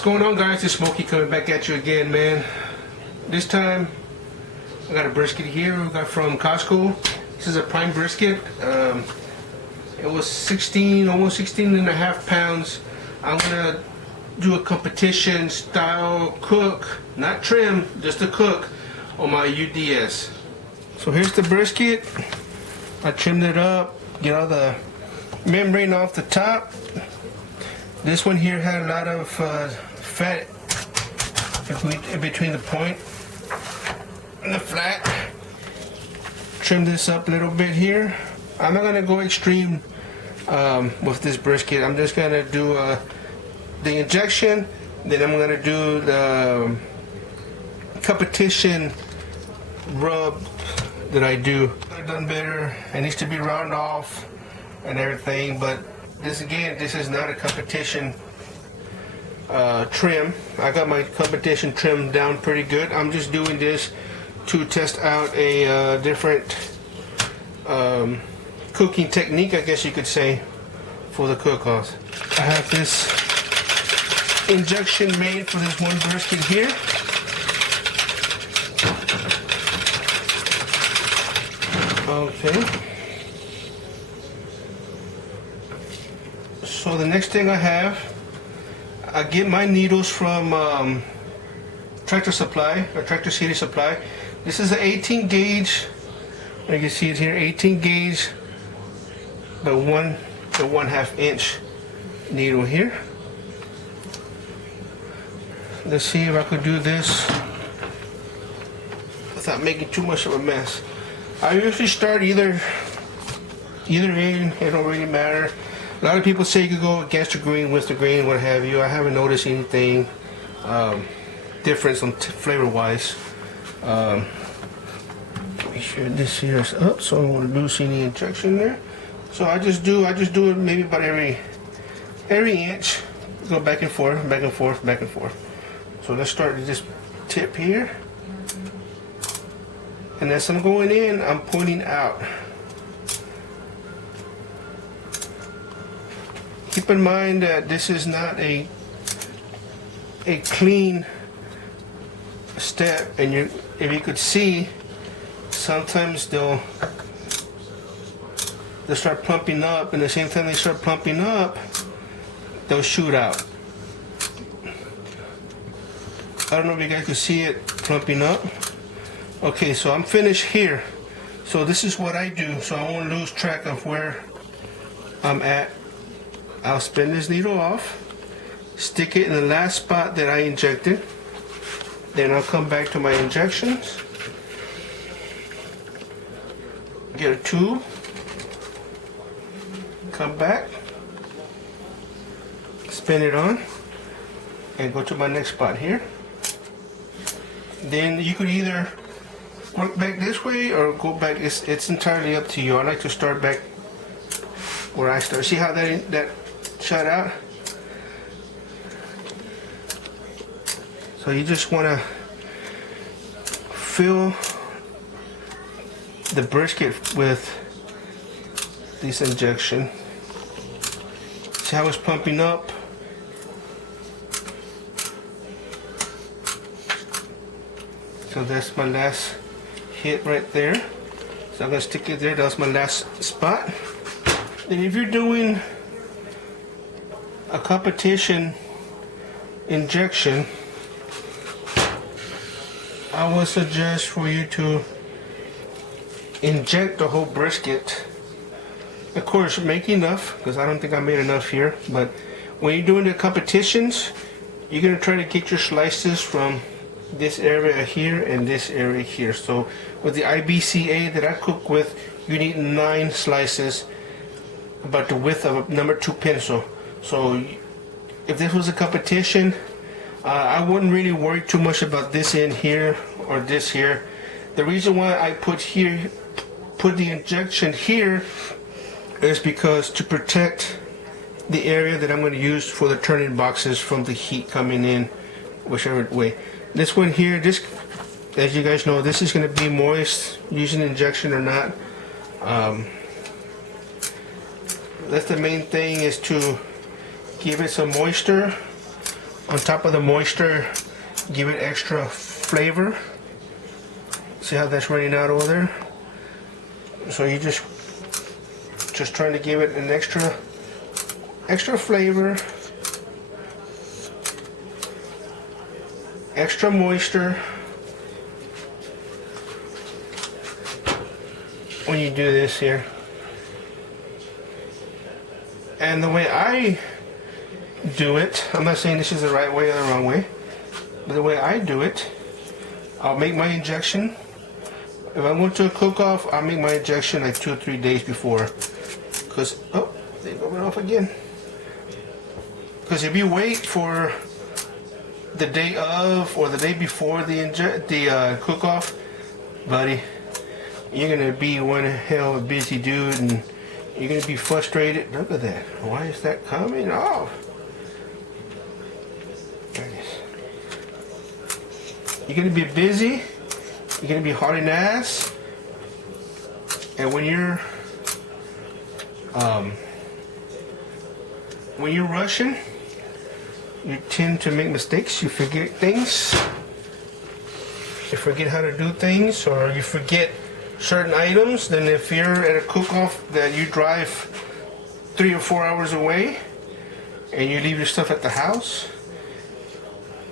What's going on, guys? It's Smokey coming back at you again, man. This time I got a brisket here we got from Costco. This is a prime brisket. It was 16, almost 16 and a half pounds. I'm gonna do a competition style cook, not trim, just a cook on my UDS. So here's the brisket. I trimmed it up, get all the membrane off the top. This one here had a lot of fat in between the point and the flat. Trim this up a little bit here. I'm not gonna go extreme with this brisket. I'm just gonna do the injection, then I'm gonna do the competition rub that I do. I've done better. It needs to be round off and everything, but this is not a competition trim. I got my competition trim down pretty good. I'm just doing this to test out a different cooking technique, I guess you could say, for the cook-offs. I have this injection made for this one brisket here. Okay. So the next thing I get my needles from Tractor Supply or Tractor City Supply. This is an 18 gauge. You can see it here, 18 gauge, but 1/2 inch needle here. Let's see if I could do this without making too much of a mess. I usually start either end. It don't really matter. A lot of people say you could go against the grain, with the grain, what have you. I haven't noticed anything difference on flavor-wise. Make sure this here is up, so I don't want to lose any injection there. So I just do it maybe about every inch. Go back and forth, back and forth, back and forth. So let's start with this tip here. And as I'm going in, I'm pointing out. Keep in mind that this is not a clean step, and if you could see, sometimes they'll start plumping up, and at the same time they start plumping up, they'll shoot out. I don't know if you guys can see it plumping up. Okay, so I'm finished here. So this is what I do, so I won't lose track of where I'm at. I'll spin this needle off, stick it in the last spot that I injected, then I'll come back to my injections, get a tube, come back, spin it on, and go to my next spot here. Then you could either work back this way or go back. It's entirely up to you. I like to start back where I start. See how that shut out? So you just want to fill the brisket with this injection. See how it's pumping up? So that's my last hit right there. So I'm going to stick it there. That's my last spot. And if you're doing a competition injection, I would suggest for you to inject the whole brisket. Of course, make enough, because I don't think I made enough here, but when you're doing the competitions, you're going to try to get your slices from this area here and this area here. So with the IBCA that I cook with, you need 9 slices, about the width of a number 2 pencil. So if this was a competition, I wouldn't really worry too much about this end here or this here. The reason why I put the injection here is because to protect the area that I'm going to use for the turning boxes from the heat coming in, whichever way. This one here, this, as you guys know, this is going to be moist, using injection or not. That's the main thing, is to give it some moisture on top of the moisture, give it extra flavor. See how that's running out over there? So you just trying to give it an extra flavor, extra moisture when you do this here. And the way I do it, I'm not saying this is the right way or the wrong way, but the way I do it, I'll make my injection. If I went to a cook-off, I'll make my injection like 2 or 3 days before. Because, oh, they go off again. Because if you wait for the day of or the day before the cook-off, buddy, you're gonna be one hell of a busy dude, and you're gonna be frustrated. Look at that. Why is that coming off? There it is. You're gonna be busy. You're gonna be hauling ass, and when you're rushing, you tend to make mistakes. You forget things. You forget how to do things, or you forget certain items. Then if you're at a cook-off that you drive 3 or 4 hours away, and you leave your stuff at the house,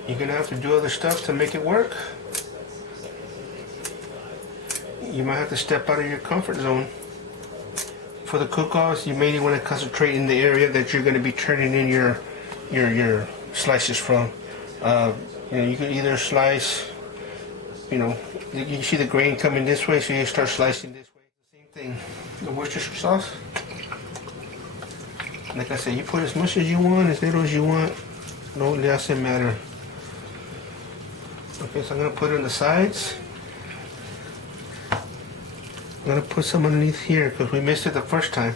you're gonna have to do other stuff to make it work. You might have to step out of your comfort zone. For the cook-offs, you mainly want to concentrate in the area that you're going to be turning in your slices from. You can either slice, you see the grain coming this way, so you start slicing this way. Same thing, the Worcestershire sauce. Like I said, you put as much as you want, as little as you want. No, it doesn't matter. Okay, so I'm going to put it on the sides. I'm gonna put some underneath here because we missed it the first time.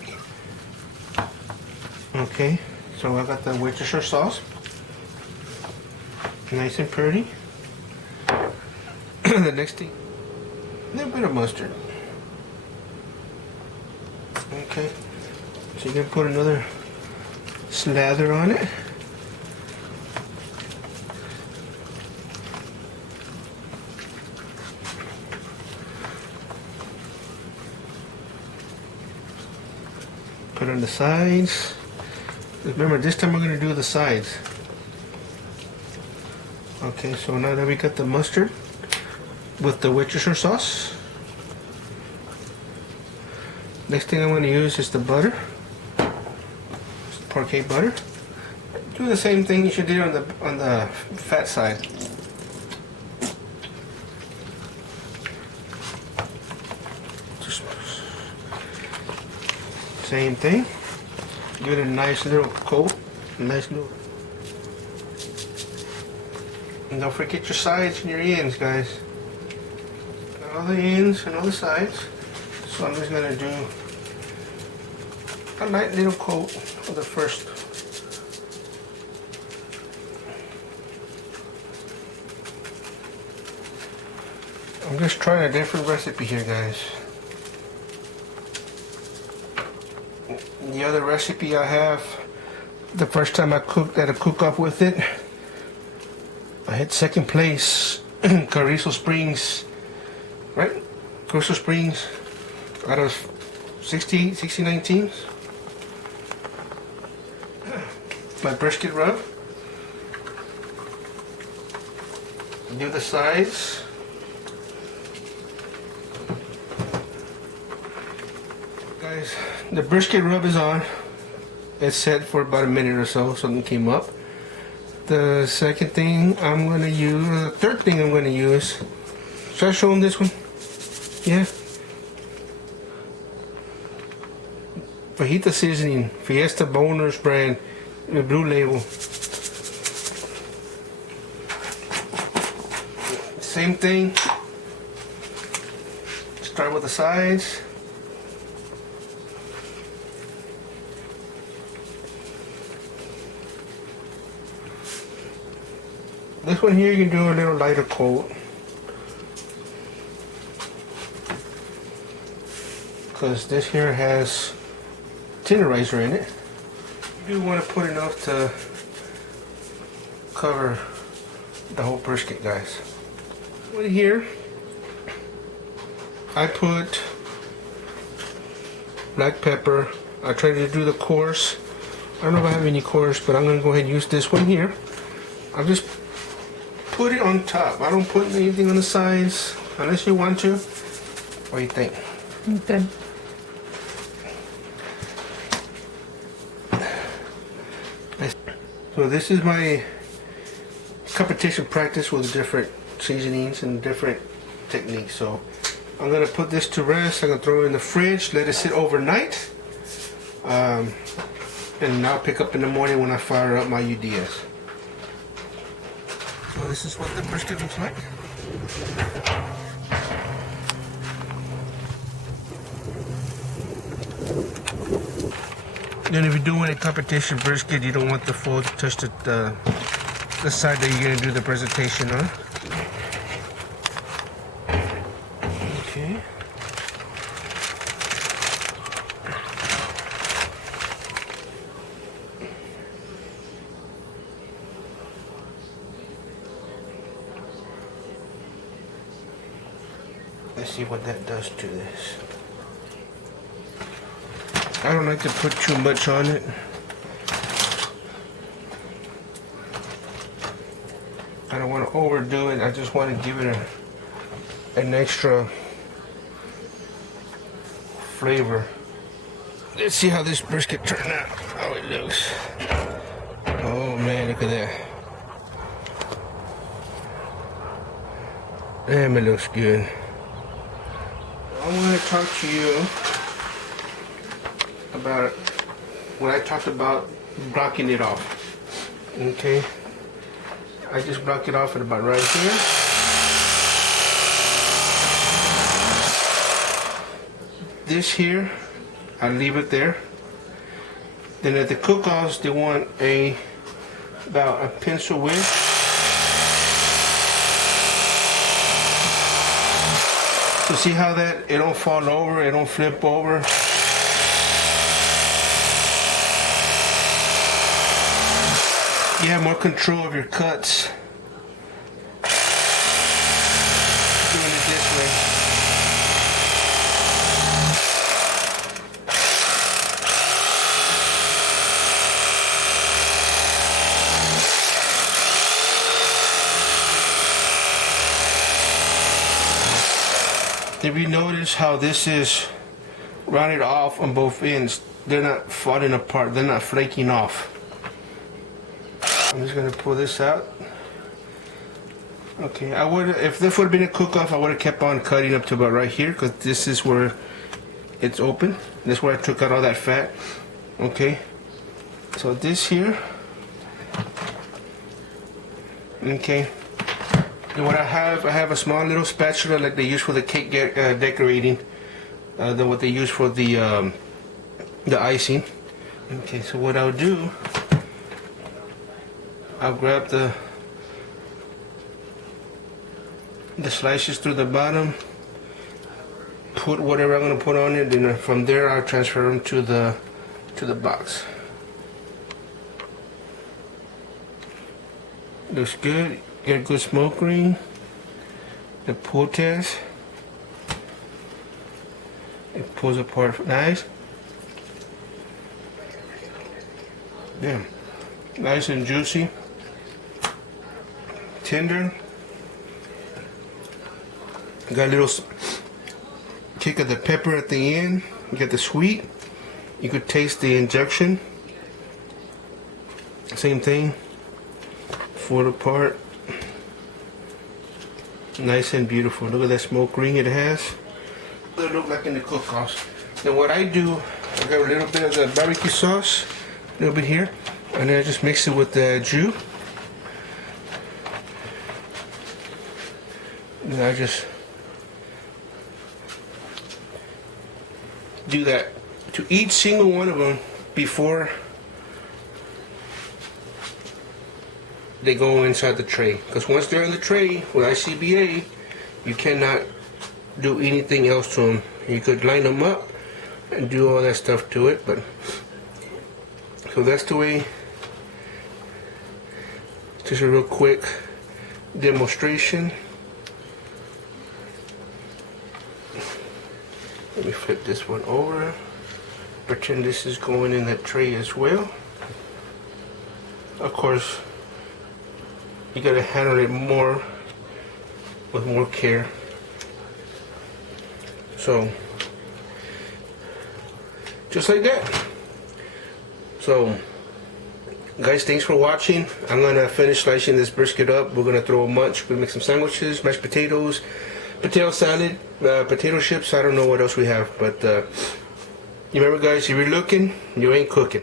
Okay, so I got the Worcestershire sauce, nice and pretty. The next thing, a little bit of mustard. Okay, so you're gonna put another slather on it. Put on the sides. Remember, this time we're going to do the sides. Okay, so now that we got the mustard with the Worcestershire sauce, next thing I'm going to use is the butter. Parquet butter. Do the same thing you should do on the fat side. Same thing. Give it a nice little coat. And don't forget your sides and your ends, guys. Got all the ends and all the sides. So I'm just gonna do a nice little coat for the first. I'm just trying a different recipe here, guys. The other recipe I have, the first time I cooked at a cook-off with it, I had second place. Carrizo Springs, right? Carrizo Springs, out of 69 teams. My brisket rub. Do the sides. Guys, the brisket rub is on. It's set for about a minute or so. Something came up. The second thing I'm going to use, the third thing I'm going to use. Should I show them this one? Yeah. Fajita seasoning, Fiesta Boners brand, the blue label. Same thing. Start with the sides. This one here you can do a little lighter coat, because this here has tenderizer in it. You do want to put enough to cover the whole brisket, guys. In here, I put black pepper. I tried to do the coarse. I don't know if I have any coarse, but I'm gonna go ahead and use this one here. I'll just put it on top. I don't put anything on the sides unless you want to. What do you think? Good. So this is my competition practice with different seasonings and different techniques. So I'm gonna put this to rest. I'm gonna throw it in the fridge, let it sit overnight, and I'll pick up in the morning when I fire up my UDS. So this is what the brisket looks like. Then if you're doing a competition brisket, you don't want the foil to touch the side that you're going to do the presentation on. Okay. Let's see what that does to this. I don't like to put too much on it. I don't want to overdo it. I just want to give it an extra flavor. Let's see how this brisket turned out. How it looks. Oh man, look at that. Damn, it looks good. I want to talk to you about what I talked about blocking it off. Okay, I just block it off at about right here. This here, I leave it there. Then at the cook-offs, they want about a pencil width. So see how that it don't fall over, it don't flip over. You have more control of your cuts doing it this way. If you notice how this is rounded off on both ends, they're not falling apart, they're not flaking off. I'm just gonna pull this out. Okay, I would, if this would have been a cook-off, I would have kept on cutting up to about right here, because this is where it's open. This is where I took out all that fat. Okay, so this here. Okay, and what I have a small little spatula like they use for the cake decorating, than what they use for the icing. Okay, so what I'll do, I'll grab the slices through the bottom, put whatever I'm going to put on it, and from there I'll transfer them to the box. Looks good. Get a good smoke ring. The pull test. It pulls apart nice. Yeah, nice and juicy. Tender. Got a little kick of the pepper at the end. You get the sweet. You could taste the injection. Same thing. Fold apart. Nice and beautiful. Look at that smoke ring it has. What it look like in the cook-offs. Then what I do, I got a little bit of the barbecue sauce, a little bit here, and then I just mix it with the jus. And I just do that to each single one of them before they go inside the tray. Because once they're in the tray with ICBA, you cannot do anything else to them. You could line them up and do all that stuff to it, but so that's the way Just a real quick demonstration. Let me flip this one over. Pretend this is going in that tray as well. Of course, you gotta handle it with more care. So, just like that. So, guys, thanks for watching. I'm gonna finish slicing this brisket up. We're gonna throw a munch. We're gonna make some sandwiches, mashed potatoes, potato salad, potato chips. I don't know what else we have, but you remember, guys, if you're looking, you ain't cooking.